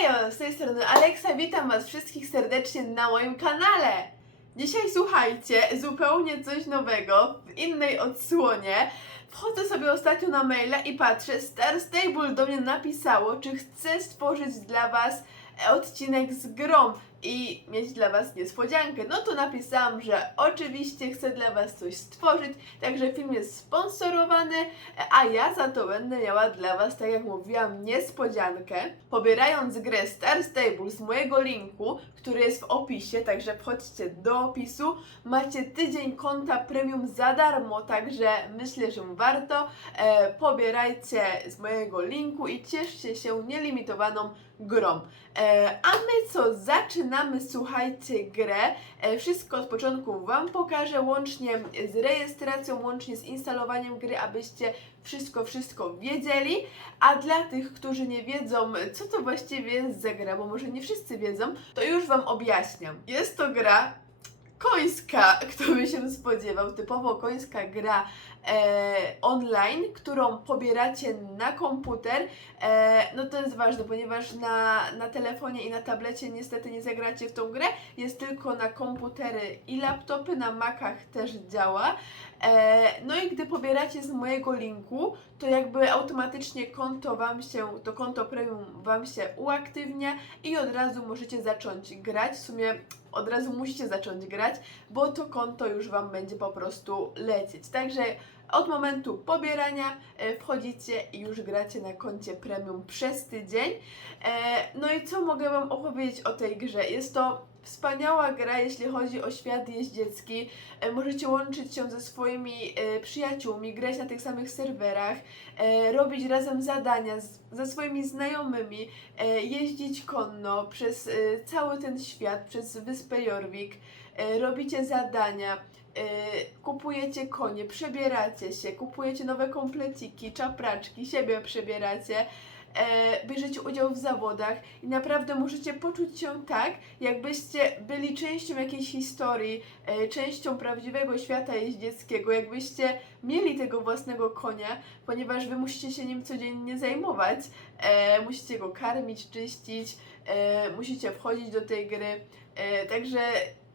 Hejo, z tej strony Aleksa, witam Was wszystkich serdecznie na moim kanale. Dzisiaj słuchajcie, zupełnie coś nowego, w innej odsłonie. Wchodzę sobie ostatnio na maila i patrzę, Star Stable do mnie napisało, czy chce stworzyć dla Was odcinek z grom i mieć dla Was niespodziankę. No to napisałam, że oczywiście chcę dla Was coś stworzyć, także film jest sponsorowany, a ja za to będę miała dla Was, tak jak mówiłam, niespodziankę. Pobierając grę Star Stable z mojego linku, który jest w opisie, także wchodźcie do opisu, macie tydzień konta premium za darmo, także myślę, że warto. E, pobierajcie z mojego linku i cieszcie się nielimitowaną grą. E, a my co, zaczynamy, słuchajcie, grę. E, wszystko od początku Wam pokażę, łącznie z rejestracją, łącznie z instalowaniem gry, abyście wszystko, wszystko wiedzieli. A dla tych, którzy nie wiedzą, co to właściwie jest za gra, bo może nie wszyscy wiedzą, to już Wam objaśniam. Jest to gra końska, kto by się spodziewał, typowo końska gra e, online, którą pobieracie na komputer. E, no to jest ważne, ponieważ na, na telefonie i na tablecie niestety nie zagracie w tą grę, jest tylko na komputery i laptopy, na Macach też działa. E, no i gdy pobieracie z mojego linku, to jakby automatycznie konto wam się, to konto premium wam się uaktywnia i od razu możecie zacząć grać. W sumie od razu musicie zacząć grać, bo to konto już wam będzie po prostu lecieć. Także od momentu pobierania e, wchodzicie i już gracie na koncie premium przez tydzień. E, no i co mogę Wam opowiedzieć o tej grze? Jest to wspaniała gra, jeśli chodzi o świat jeździecki. E, możecie łączyć się ze swoimi przyjaciółmi, grać na tych samych serwerach, robić razem zadania ze swoimi znajomymi, jeździć konno przez cały ten świat, przez wyspę Jorvik, robicie zadania. E, Kupujecie konie, przebieracie się, kupujecie nowe kompleciki, czapraczki, siebie przebieracie, e, bierzecie udział w zawodach i naprawdę możecie poczuć się tak, jakbyście byli częścią jakiejś historii, e, częścią prawdziwego świata jeździeckiego, jakbyście mieli tego własnego konia, ponieważ wy musicie się nim codziennie zajmować, e, musicie go karmić, czyścić, musicie wchodzić do tej gry, także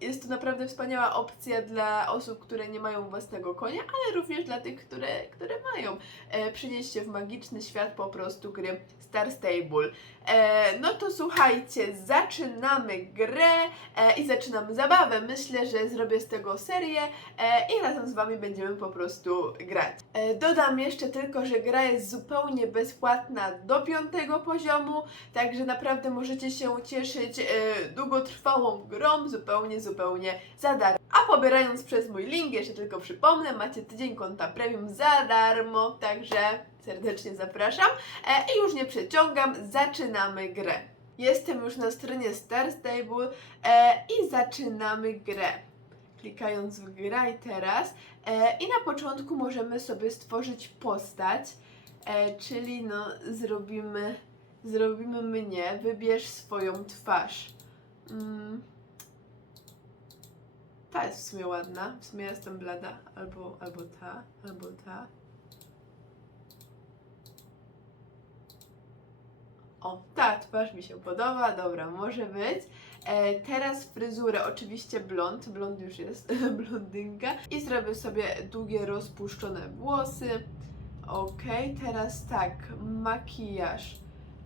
jest to naprawdę wspaniała opcja dla osób, które nie mają własnego konia, ale również dla tych, które, które mają. E, przynieść się w magiczny świat po prostu gry Star Stable. E, no to słuchajcie, zaczynamy grę e, i zaczynamy zabawę. Myślę, że zrobię z tego serię e, i razem z Wami będziemy po prostu grać. Dodam jeszcze tylko, że gra jest zupełnie bezpłatna do piątego poziomu, także naprawdę możecie się cieszyć długotrwałą grą, zupełnie, zupełnie za darmo. A pobierając przez mój link, jeszcze tylko przypomnę, macie tydzień konta premium za darmo, także serdecznie zapraszam. I już nie przeciągam, zaczynamy grę. Jestem już na stronie Star Stable e, i zaczynamy grę. Klikając w graj teraz e, i na początku możemy sobie stworzyć postać, e, czyli no zrobimy, zrobimy mnie, wybierz swoją twarz. Mm. Ta jest w sumie ładna, w sumie jestem blada, albo, albo ta, albo ta. O, ta twarz mi się podoba, dobra, może być. E, teraz fryzurę, oczywiście blond, blond już jest, blondynka. I zrobię sobie długie, rozpuszczone włosy. Okej, teraz tak, makijaż.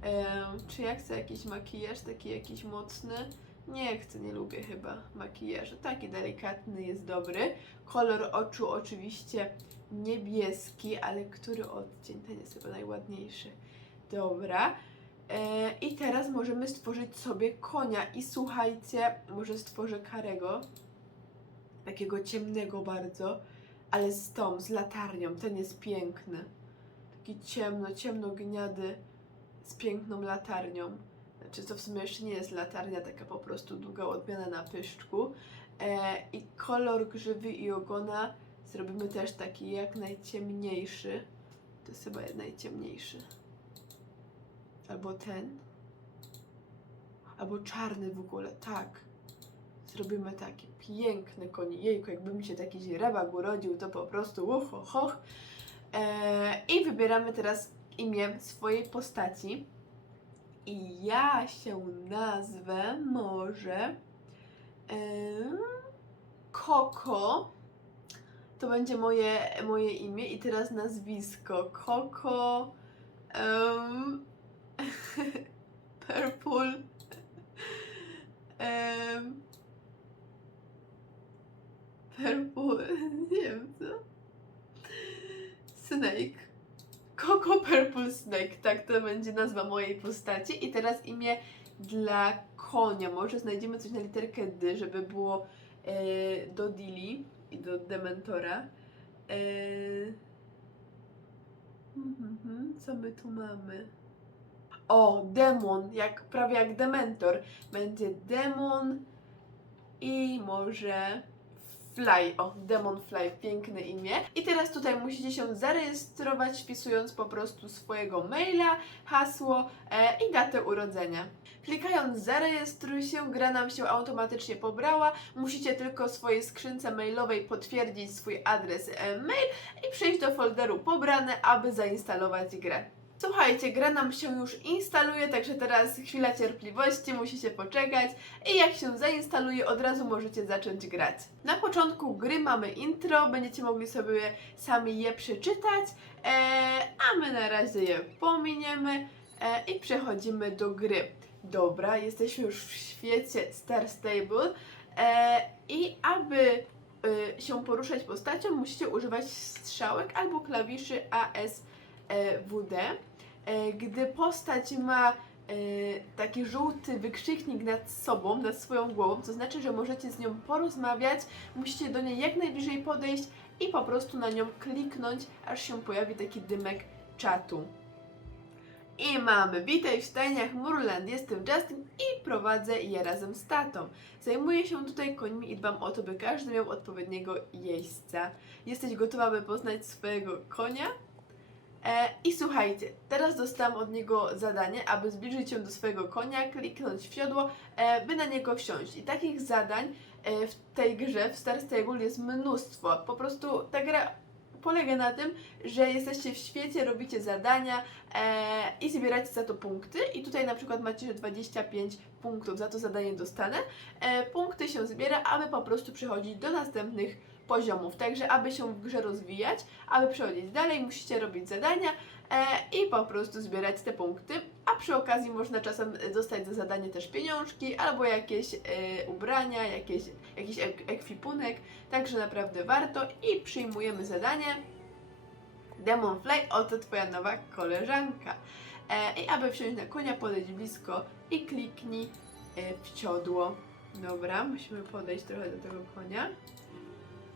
E, czy ja chcę jakiś makijaż, taki jakiś mocny? Nie chcę, nie lubię chyba makijażu. Taki delikatny jest dobry. Kolor oczu oczywiście niebieski, ale który odcień? Ten jest chyba najładniejszy. Dobra. E, I teraz możemy stworzyć sobie konia. I słuchajcie, może stworzę karego. Takiego ciemnego bardzo, ale z tą, z latarnią. Ten jest piękny. Taki ciemno, ciemnogniady z piękną latarnią. Znaczy to w sumie jeszcze nie jest latarnia, taka po prostu długa odmiana na pyszczku. E, I kolor grzywy i ogona zrobimy też taki jak najciemniejszy. To jest chyba najciemniejszy. Albo ten. Albo czarny w ogóle, tak. Zrobimy taki piękny koń. Jejku, jakby mi się taki źrebak urodził, to po prostu ucho, hoch. E, I wybieramy teraz imię swojej postaci. I ja się nazwę może Koko. To będzie moje, moje imię i teraz nazwisko. Koko. purple. em, purple. Nie wiem co. Snake. Coco Purple Snake, tak to będzie nazwa mojej postaci. I teraz imię dla konia. Może znajdziemy coś na literkę D, żeby było e, do Dili i do Dementora. E, mhm, mhm, co my tu mamy? O, demon, jak, prawie jak Dementor. Będzie demon i może Fly, o, Demon Fly, piękne imię. I teraz tutaj musicie się zarejestrować, wpisując po prostu swojego maila, hasło e, i datę urodzenia. Klikając zarejestruj się, gra nam się automatycznie pobrała. Musicie tylko swojej skrzynce mailowej potwierdzić swój adres e-mail i przejść do folderu pobrane, aby zainstalować grę. Słuchajcie, gra nam się już instaluje, także teraz chwila cierpliwości, musicie poczekać i jak się zainstaluje, od razu możecie zacząć grać. Na początku gry mamy intro, będziecie mogli sobie sami je przeczytać, e, a my na razie je pominiemy e, i przechodzimy do gry. Dobra, jesteśmy już w świecie Star Stable e, i aby e, się poruszać postacią, musicie używać strzałek albo klawiszy ASWD. E, gdy postać ma e, taki żółty wykrzyknik nad sobą, nad swoją głową, to znaczy, że możecie z nią porozmawiać, musicie do niej jak najbliżej podejść i po prostu na nią kliknąć, aż się pojawi taki dymek czatu. I mamy, witaj w stajniach Murland, jestem Justin i prowadzę je razem z tatą. Zajmuję się tutaj końmi i dbam o to, by każdy miał odpowiedniego jeźdźca. Jesteś gotowa, by poznać swojego konia? E, I słuchajcie, teraz dostałam od niego zadanie, aby zbliżyć się do swojego konia, kliknąć w siodło, e, by na niego wsiąść. I takich zadań e, w tej grze, w Star Stable jest mnóstwo. Po prostu ta gra polega na tym, że jesteście w świecie, robicie zadania e, i zbieracie za to punkty. I tutaj na przykład macie, że 25 punktów za to zadanie dostanę. E, punkty się zbiera, aby po prostu przechodzić do następnych poziomów. Także, aby się w grze rozwijać, aby przechodzić dalej, musicie robić zadania e, i po prostu zbierać te punkty. A przy okazji można czasem dostać za zadanie też pieniążki albo jakieś e, ubrania, jakieś, jakiś ek ekwipunek. Także naprawdę warto i przyjmujemy zadanie. Demon Fly, oto Twoja nowa koleżanka. E, I aby wsiąść na konia, podejdź blisko i kliknij e, w siodło. Dobra, musimy podejść trochę do tego konia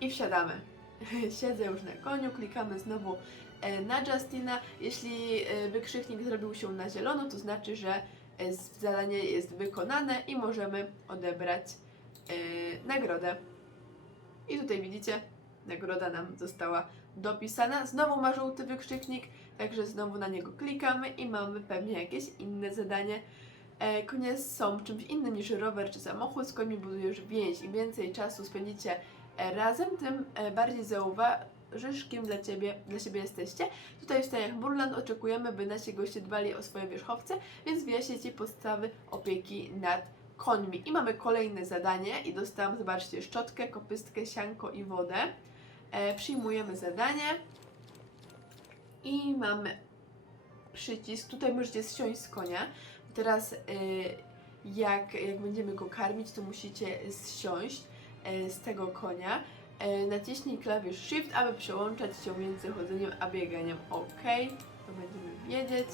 i wsiadamy. Siedzę już na koniu, klikamy znowu e, na Justina. Jeśli e, wykrzyknik zrobił się na zielono, to znaczy, że e, zadanie jest wykonane i możemy odebrać nagrodę. I tutaj widzicie, nagroda nam została dopisana. Znowu ma żółty wykrzyknik, także znowu na niego klikamy i mamy pewnie jakieś inne zadanie. Konie są czymś innym niż rower czy samochód, z koniami budujesz więź. Im więcej czasu spędzicie razem, tym e, bardziej zauważysz, kim dla, ciebie, dla siebie jesteście. Tutaj w stajach Burland oczekujemy, by nasi goście dbali o swoje wierzchowce, więc wyjaśnię Ci podstawy opieki nad końmi. I mamy kolejne zadanie i dostałam, zobaczcie, szczotkę, kopystkę, sianko i wodę. E, przyjmujemy zadanie i mamy przycisk. Tutaj możecie zsiąść z konia. Teraz y, jak, jak będziemy go karmić, to musicie zsiąść z tego konia. Y, naciśnij klawisz Shift, aby przełączać się między chodzeniem a bieganiem. OK, to będziemy wiedzieć.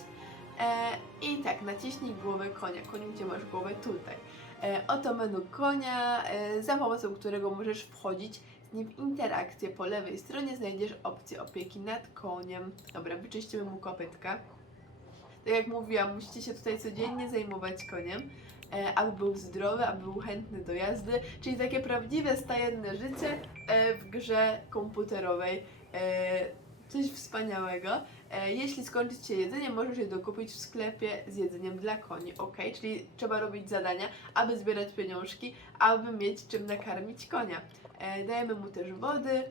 E, I tak, naciśnij głowę konia. Koniu, gdzie masz głowę? Tutaj. E, oto menu konia, e, za pomocą którego możesz wchodzić z nim w interakcję. Po lewej stronie znajdziesz opcję opieki nad koniem. Dobra, wyczyścimy mu kopytka. Tak jak mówiłam, musicie się tutaj codziennie zajmować koniem, e, aby był zdrowy, aby był chętny do jazdy, czyli takie prawdziwe stajenne życie e, w grze komputerowej. E, coś wspaniałego. E, jeśli skończy Ci się jedzenie, możesz je dokupić w sklepie z jedzeniem dla koni, ok? Czyli trzeba robić zadania, aby zbierać pieniążki, aby mieć czym nakarmić konia. E, dajemy mu też wody.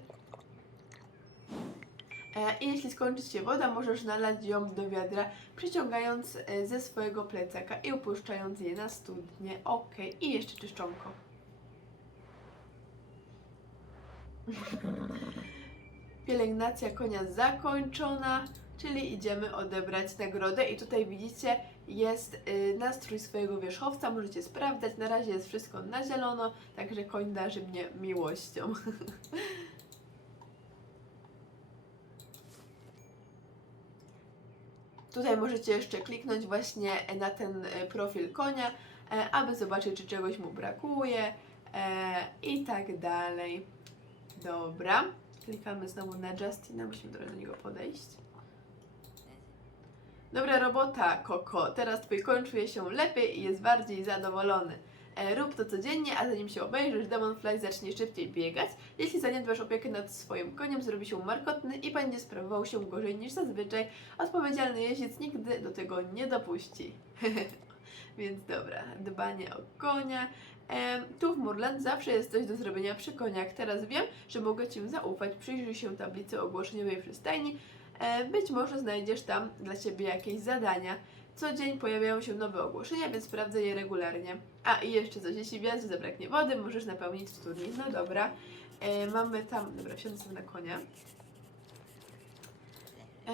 E, I jeśli skończy się woda, możesz nalać ją do wiadra, przyciągając e, ze swojego plecaka i upuszczając je na studnię. Ok, i jeszcze czyszczonko. Pielęgnacja konia zakończona, czyli idziemy odebrać nagrodę. I tutaj widzicie, jest y, nastrój swojego wierzchowca, możecie sprawdzać. Na razie jest wszystko na zielono, także koń darzy mnie miłością. Tutaj możecie jeszcze kliknąć właśnie na ten e, profil konia, e, aby zobaczyć, czy czegoś mu brakuje e, i tak dalej. Dobra, klikamy znowu na Justina, musimy trochę do niego podejść. Dobra robota, Koko. Teraz twój koń czuje się lepiej i jest bardziej zadowolony. E, rób to codziennie, a zanim się obejrzysz, Demonfly zacznie szybciej biegać. Jeśli zaniedbasz opiekę nad swoim koniem, zrobi się markotny i będzie sprawował się gorzej niż zazwyczaj. Odpowiedzialny jeździec nigdy do tego nie dopuści. Więc dobra, dbanie o konia. E, tu w Murland zawsze jest coś do zrobienia przy koniach. Teraz wiem, że mogę Ci zaufać. Przyjrzyj się tablicy ogłoszeniowej przy stajni. E, być może znajdziesz tam dla Ciebie jakieś zadania. Co dzień pojawiają się nowe ogłoszenia, więc sprawdzę je regularnie. A i jeszcze coś, jeśli w jazdzie zabraknie wody, możesz napełnić studni. No dobra, e, mamy tam, dobra, wsiądę sobie na konia. E,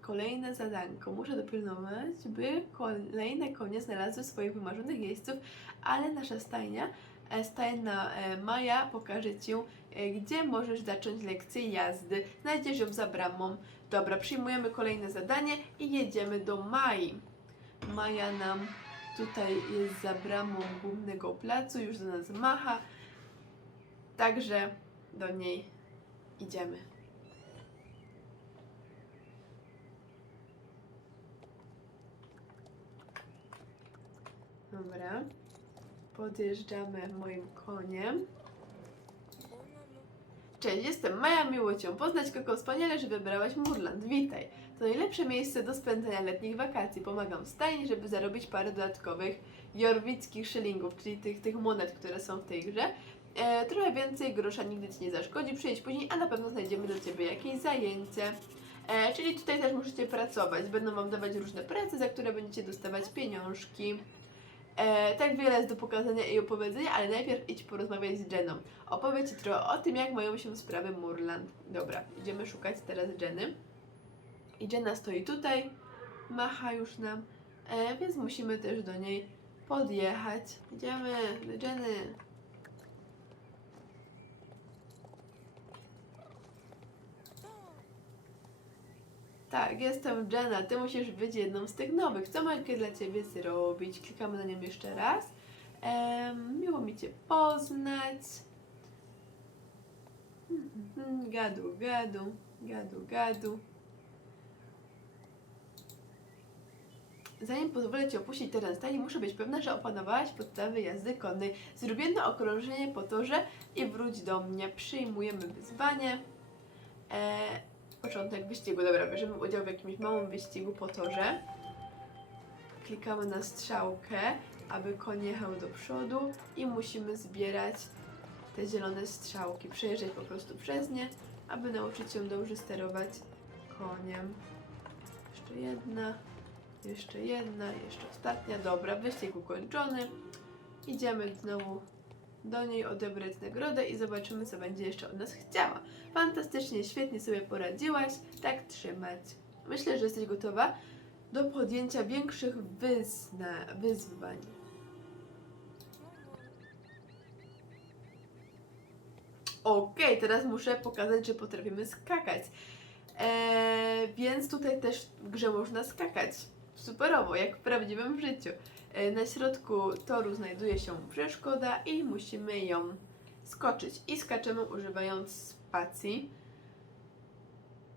kolejne zadanko. Muszę dopilnować, by kolejne konie znalazły swoich wymarzonych jeźdźców, ale nasza stajnia, e, stajna e, Maja pokaże Ci, gdzie możesz zacząć lekcję jazdy. Znajdziesz ją za bramą. Dobra, przyjmujemy kolejne zadanie i jedziemy do Mai. Maja nam tutaj jest za bramą głównego placu, już do nas macha. Także do niej idziemy. Dobra. Podjeżdżamy moim koniem. Cześć, jestem Maja, miło Cię poznać. Koko, wspaniale, że wybrałaś Murland. Witaj. To najlepsze miejsce do spędzenia letnich wakacji. Pomagam stajni, żeby zarobić parę dodatkowych jorwickich szylingów, czyli tych, tych monet, które są w tej grze. E, trochę więcej grosza nigdy Ci nie zaszkodzi. Przyjedź później, a na pewno znajdziemy dla Ciebie jakieś zajęcie. E, czyli tutaj też musicie pracować. Będą Wam dawać różne prace, za które będziecie dostawać pieniążki. E, tak wiele jest do pokazania i opowiedzenia, ale najpierw idź porozmawiać z Jeną. Opowie Ci trochę o tym, jak mają się sprawy Murland. Dobra, idziemy szukać teraz Jenny. I Jenna stoi tutaj, macha już nam, e, więc musimy też do niej podjechać. Idziemy do Jenny. Tak, jestem Jenna. Ty musisz być jedną z tych nowych. Co mogę dla Ciebie zrobić? Klikamy na nią jeszcze raz. Em, miło mi Cię poznać. Gadu, gadu, gadu, gadu. Zanim pozwolę Ci opuścić teren stajni, muszę być pewna, że opanowałaś podstawy jazdy konnej. Zrób jedno okrążenie po torze i wróć do mnie. Przyjmujemy wyzwanie. E, początek wyścigu. Dobra, bierzemy udział w jakimś małym wyścigu po torze. Klikamy na strzałkę, aby koń jechał do przodu i musimy zbierać te zielone strzałki. Przejeżdżać po prostu przez nie, aby nauczyć się dobrze sterować koniem. Jeszcze jedna, jeszcze jedna, jeszcze ostatnia. Dobra, wyścig ukończony. Idziemy znowu do niej odebrać nagrodę i zobaczymy, co będzie jeszcze od nas chciała. Fantastycznie, świetnie sobie poradziłaś. Tak trzymać. Myślę, że jesteś gotowa do podjęcia większych wyzna, wyzwań. Okej, teraz muszę pokazać, że potrafimy skakać. Eee, więc tutaj też w grze można skakać. Superowo, jak w prawdziwym życiu. E, Na środku toru znajduje się przeszkoda i musimy ją skoczyć. I skaczemy używając spacji.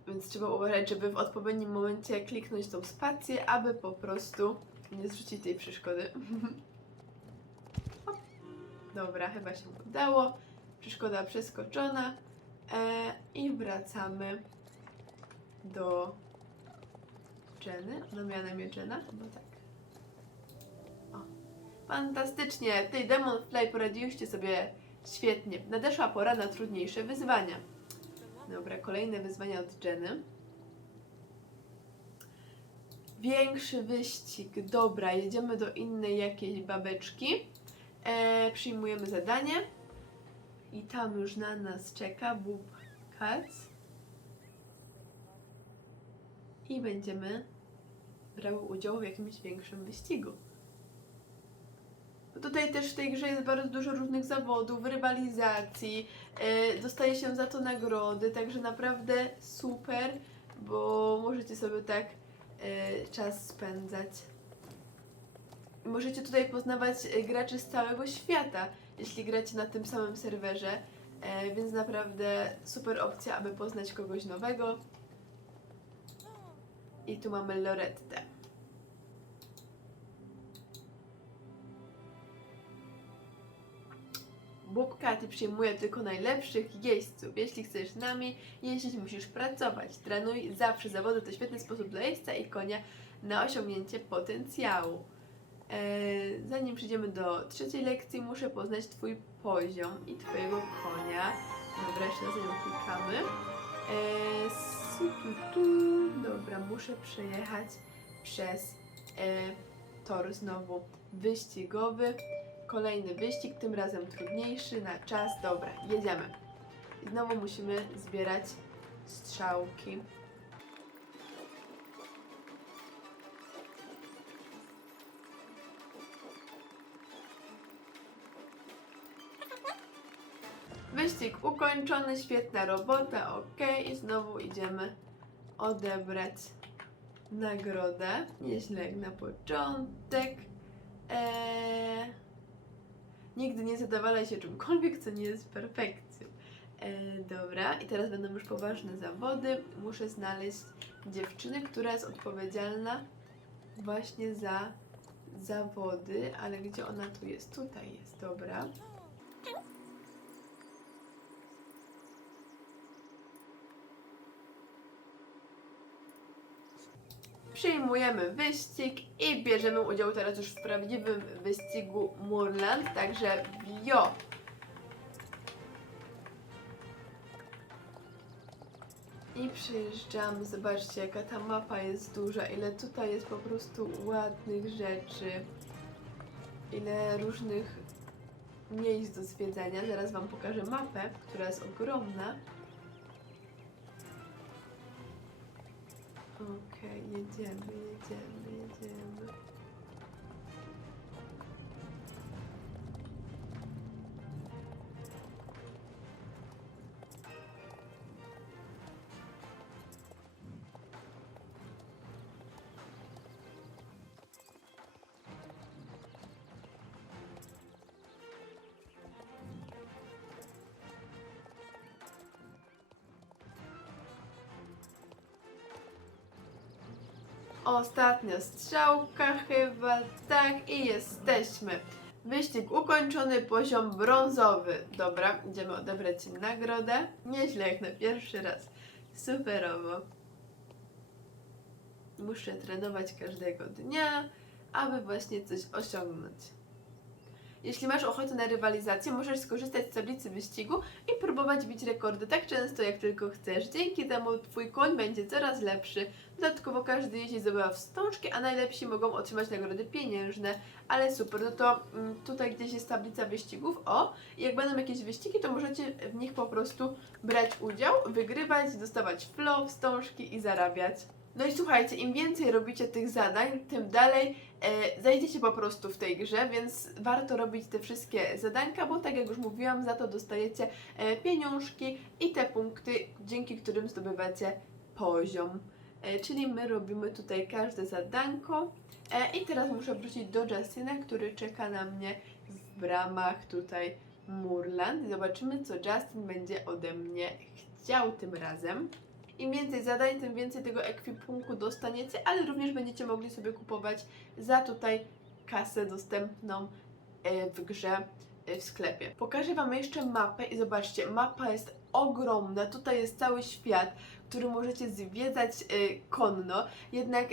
Więc trzeba uważać, żeby w odpowiednim momencie kliknąć tą spację, aby po prostu nie zrzucić tej przeszkody. Dobra, chyba się udało. Przeszkoda przeskoczona. E, I wracamy do Jenny. Ona miała na imię Jenna? Chyba tak. Fantastycznie! Tej Demon Fly poradziłyście sobie Świetnie, nadeszła pora na trudniejsze wyzwania. Dobra, kolejne wyzwania od Jenny. Większy wyścig. Dobra, jedziemy do innej jakiejś babeczki. E, przyjmujemy zadanie. I tam już na nas czeka Bób Kac. I będziemy brały udział w jakimś większym wyścigu. Tutaj też w tej grze jest bardzo dużo różnych zawodów, rywalizacji, e, dostaje się za to nagrody, także naprawdę super, bo możecie sobie tak e, czas spędzać. Możecie tutaj poznawać e, graczy z całego świata, jeśli gracie na tym samym serwerze, więc naprawdę super opcja, aby poznać kogoś nowego. I tu mamy Lorettę. Bubka, ty przyjmuje tylko najlepszych jeźdźców. Jeśli chcesz z nami jeździć, musisz pracować. Trenuj zawsze. Zawody to świetny sposób dla jeźdźca i konia na osiągnięcie potencjału. Eee, zanim przejdziemy do trzeciej lekcji, muszę poznać Twój poziom i Twojego konia. Dobra, jeszcze na nią klikamy. Tu. Dobra, muszę przejechać przez e, tor znowu wyścigowy. Kolejny wyścig, tym razem trudniejszy na czas. Dobra, jedziemy. I znowu musimy zbierać strzałki. Wyścig ukończony, świetna robota, ok. I znowu idziemy odebrać nagrodę. Nieźle jak na początek. Eee... Nigdy nie zadawalaj się czymkolwiek, co nie jest perfekcją. E, dobra, i teraz będą już poważne zawody. Muszę znaleźć dziewczynę, która jest odpowiedzialna właśnie za zawody, ale gdzie ona tu jest? Tutaj jest, dobra. Przyjmujemy wyścig i bierzemy udział teraz już w prawdziwym wyścigu Murland, także wio! I przyjeżdżamy, zobaczcie jaka ta mapa jest duża, ile tutaj jest po prostu ładnych rzeczy, ile różnych miejsc do zwiedzania. Zaraz Wam pokażę mapę, która jest ogromna. Okej, jedziemy, jedziemy, jedziemy. Ostatnia strzałka chyba, tak i jesteśmy. Wyścig ukończony, poziom brązowy. Dobra, idziemy odebrać nagrodę. Nieźle jak na pierwszy raz. Superowo. Muszę trenować każdego dnia, aby właśnie coś osiągnąć. Jeśli masz ochotę na rywalizację, możesz skorzystać z tablicy wyścigu i próbować bić rekordy tak często, jak tylko chcesz. Dzięki temu Twój koń będzie coraz lepszy. Dodatkowo każdy jeździ zdobywa wstążki, a najlepsi mogą otrzymać nagrody pieniężne. Ale super, no to mm, tutaj gdzieś jest tablica wyścigów. O, jak będą jakieś wyścigi, to możecie w nich po prostu brać udział, wygrywać, dostawać flow, wstążki i zarabiać. No i słuchajcie, im więcej robicie tych zadań, tym dalej e, zajdziecie po prostu w tej grze, więc warto robić te wszystkie zadanka, bo tak jak już mówiłam, za to dostajecie e, pieniążki i te punkty, dzięki którym zdobywacie poziom. E, czyli my robimy tutaj każde zadanko. E, I teraz muszę wrócić do Justina, który czeka na mnie w bramach tutaj Murland. Zobaczymy, co Justin będzie ode mnie chciał tym razem. Im więcej zadań, tym więcej tego ekwipunku dostaniecie, ale również będziecie mogli sobie kupować za tutaj kasę dostępną e, w grze e, w sklepie. Pokażę Wam jeszcze mapę i zobaczcie, mapa jest ogromna. Tutaj jest cały świat, który możecie zwiedzać y, konno, jednak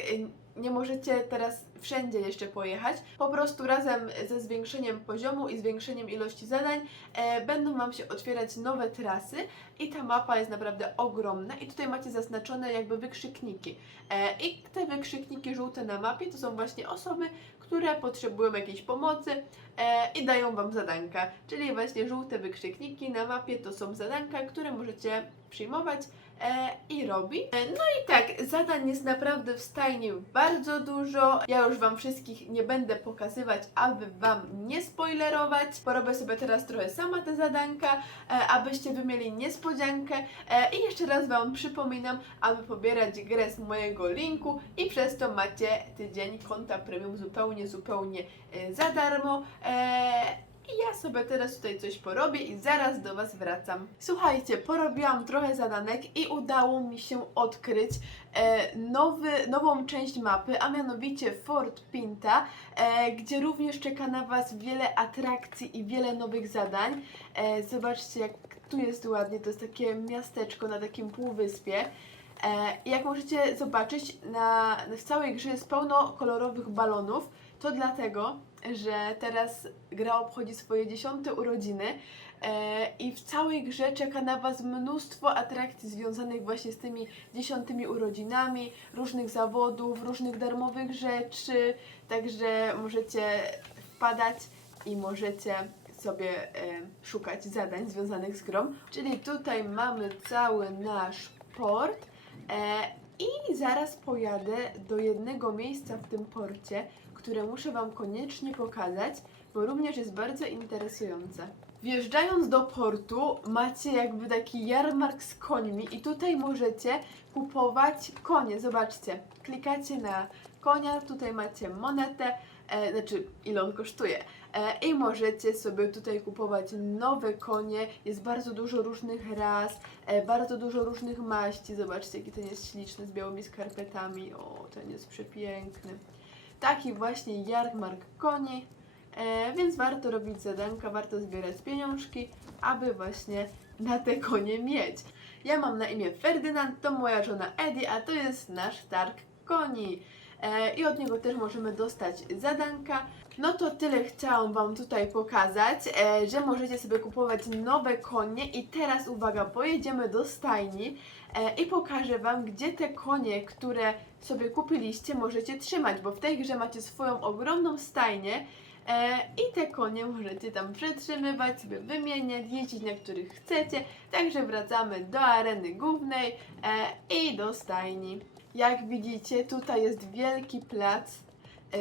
nie możecie teraz wszędzie jeszcze pojechać. Po prostu razem ze zwiększeniem poziomu i zwiększeniem ilości zadań e, będą Wam się otwierać nowe trasy i ta mapa jest naprawdę ogromna i tutaj macie zaznaczone jakby wykrzykniki. E, I te wykrzykniki żółte na mapie to są właśnie osoby, które potrzebują jakiejś pomocy e, i dają Wam zadanka. Czyli właśnie żółte wykrzykniki na mapie to są zadanka, które możecie przyjmować i robi. E, no i tak, zadań jest naprawdę w stajni bardzo dużo. Ja już Wam wszystkich nie będę pokazywać, aby Wam nie spoilerować. Porobię sobie teraz trochę sama te zadanka, e, abyście Wy mieli niespodziankę. E, I jeszcze raz Wam przypominam, aby pobierać grę z mojego linku i przez to macie tydzień konta premium zupełnie, zupełnie e, za darmo. I ja sobie teraz tutaj coś porobię i zaraz do Was wracam. Słuchajcie, porobiłam trochę zadanek i udało mi się odkryć e, nowy, nową część mapy, a mianowicie Fort Pinta, e, gdzie również czeka na Was wiele atrakcji i wiele nowych zadań. E, zobaczcie, jak tu jest ładnie, to jest takie miasteczko na takim półwyspie. E, jak możecie zobaczyć, na, w całej grze jest pełno kolorowych balonów. To dlatego, że teraz gra obchodzi swoje dziesiąte urodziny e, i w całej grze czeka na Was mnóstwo atrakcji związanych właśnie z tymi dziesiątymi urodzinami, różnych zawodów, różnych darmowych rzeczy, także możecie wpadać i możecie sobie e, szukać zadań związanych z grą. Czyli tutaj mamy cały nasz port e, i zaraz pojadę do jednego miejsca w tym porcie, które muszę Wam koniecznie pokazać, bo również jest bardzo interesujące. Wjeżdżając do portu macie jakby taki jarmark z końmi i tutaj możecie kupować konie. Zobaczcie, klikacie na konia, tutaj macie monetę, e, znaczy ile on kosztuje. E, I możecie sobie tutaj kupować nowe konie. Jest bardzo dużo różnych ras, e, bardzo dużo różnych maści. Zobaczcie, jaki ten jest śliczny z białymi skarpetami. O, ten jest przepiękny. Taki właśnie jarmark koni. E, więc warto robić zadanka, warto zbierać pieniążki, aby właśnie na te konie mieć. Ja mam na imię Ferdynand, to moja żona Eddie, a to jest nasz targ koni. E, I od niego też możemy dostać zadanka. No to tyle chciałam Wam tutaj pokazać, e, że możecie sobie kupować nowe konie i teraz uwaga, pojedziemy do stajni e, i pokażę Wam, gdzie te konie, które sobie kupiliście, możecie trzymać, bo w tej grze macie swoją ogromną stajnię i te konie możecie tam przetrzymywać, sobie wymieniać, jeździć na których chcecie, także wracamy do areny głównej i do stajni. Jak widzicie, tutaj jest wielki plac e,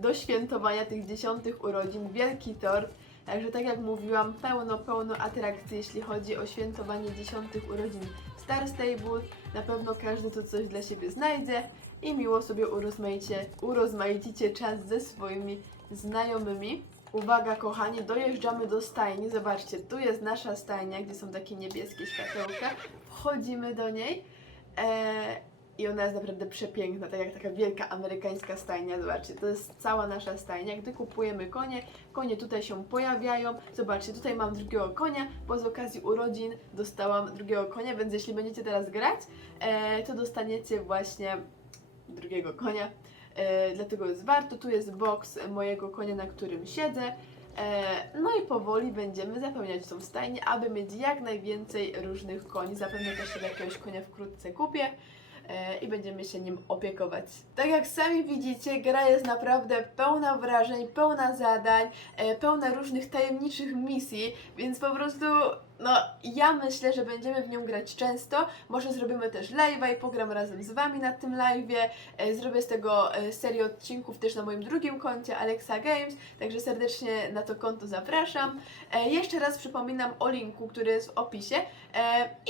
do świętowania tych dziesiątych urodzin, wielki tor. Także tak jak mówiłam, pełno, pełno atrakcji, jeśli chodzi o świętowanie dziesiątych urodzin Star Stable. Na pewno każdy tu coś dla siebie znajdzie i miło sobie urozmaicie, urozmaicicie czas ze swoimi znajomymi. Uwaga kochani, dojeżdżamy do stajni. Zobaczcie, tu jest nasza stajnia, gdzie są takie niebieskie światełka. Wchodzimy do niej. E, i ona jest naprawdę przepiękna, tak jak taka wielka amerykańska stajnia. Zobaczcie, to jest cała nasza stajnia. Gdy kupujemy konie, konie tutaj się pojawiają. Zobaczcie, tutaj mam drugiego konia, bo z okazji urodzin dostałam drugiego konia, więc jeśli będziecie teraz grać, e, to dostaniecie właśnie drugiego konia. E, dlatego jest warto. Tu jest box mojego konia, na którym siedzę. E, no i powoli będziemy zapełniać tą stajnię, aby mieć jak najwięcej różnych koni. Zapewne też jakiegoś konia wkrótce kupię i będziemy się nim opiekować. Tak jak sami widzicie, gra jest naprawdę pełna wrażeń, pełna zadań, e, pełna różnych tajemniczych misji, więc po prostu no ja myślę, że będziemy w nią grać często. Może zrobimy też live'a i pogram razem z Wami na tym live'ie. E, Zrobię z tego e, serię odcinków też na moim drugim koncie Alexa Games, także serdecznie na to konto zapraszam. E, Jeszcze raz przypominam o linku, który jest w opisie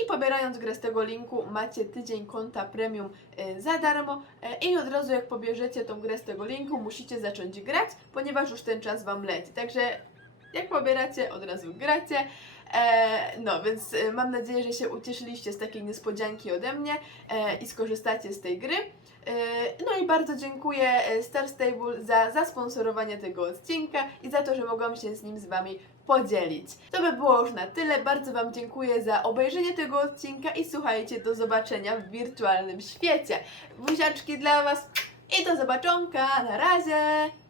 i pobierając grę z tego linku macie tydzień konta premium za darmo i od razu jak pobierzecie tą grę z tego linku musicie zacząć grać, ponieważ już ten czas Wam leci. Także jak pobieracie, od razu gracie. E, no, więc e, mam nadzieję, że się ucieszyliście z takiej niespodzianki ode mnie e, i skorzystacie z tej gry. No i bardzo dziękuję Star Stable za zasponsorowanie tego odcinka i za to, że mogłam się z nim z Wami podzielić. To by było już na tyle. Bardzo Wam dziękuję za obejrzenie tego odcinka i słuchajcie, do zobaczenia w wirtualnym świecie. Buziaczki dla Was i do zobaczonka. Na razie!